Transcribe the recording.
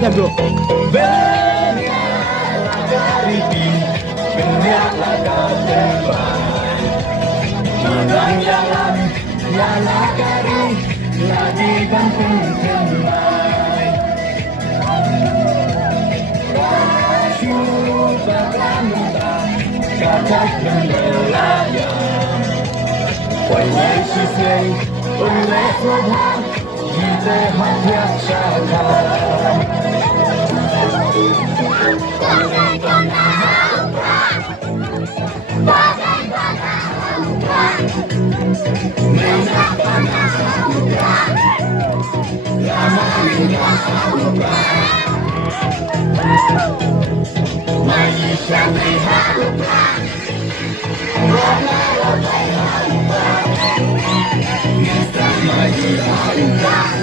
kita bro. Berialah karibi, berialah ketembang. Malang jalan, yalah kari, lagi kampung kembang. Coba Mynta, kacat bermelayang. Wai si sei, oleh Tuhan, kita hanya cakap. Maisha may hapang, wala may hapang, minsan may hapang.